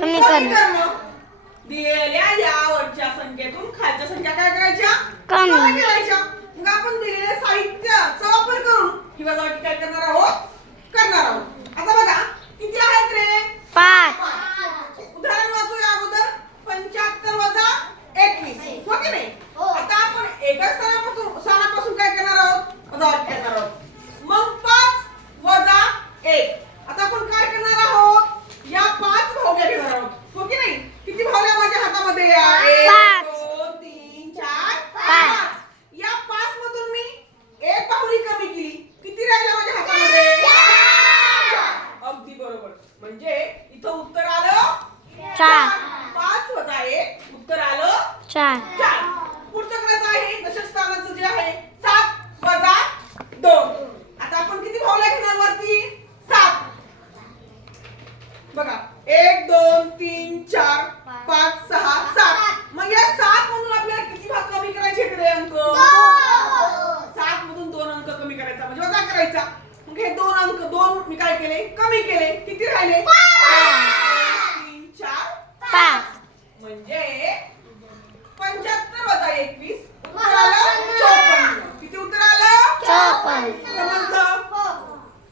कमी करणं. दिलेल्या या वरच्या संख्येतून खालच्या संख्या काय करायच्या? कमी करायच्या. मग आपण दिलेल्या साहित्याचा वापर करून ही वजाबाकी काय करणार आहोत? करणार आहोत. आता बघा किती आहेत रे? 5 उदाहरण वाचूया अगोदर. 75 वजा 21 हो की नाही? आता आपण एका स्थानापासून काय करणार आहोत? वजाबाकी करणार आहोत. मग 5 वजा 1. आता आपण काय करणार आहोत? या 5 भावल्या घेणार आहोत हो की नाही? किती भावल्या माझ्या हातामध्ये? 1 2 3 4 5. या 5 मधून मी एक पावली कमी केली. किती राहिल्या माझ्या हातामध्ये? 4. अगदी बरोबर. म्हणजे इथं उत्तर आलं 4 5 वजा 1 उत्तर आलं 4 4. पुढचं करायचं आहे दशक स्थानाचं जे आहे 7 वजा 2. आता आपण किती भावल्या घेणार वरती? 7. बघा 1 2 3 4 5 6 7. मग या 7 मधून आपल्याला किती भाग कमी करायचे आहेत रे अंक? 7 मधून 2 अंक कमी करायचा म्हणजे वजा करायचा. मग हे 2 अंक 2 मी काय केले? कमी केले. किती राहिले? 3 4 5 म्हणजे 75 वजा 21 उत्तर आलं 54. किती उत्तर आलं? 54 समजलं?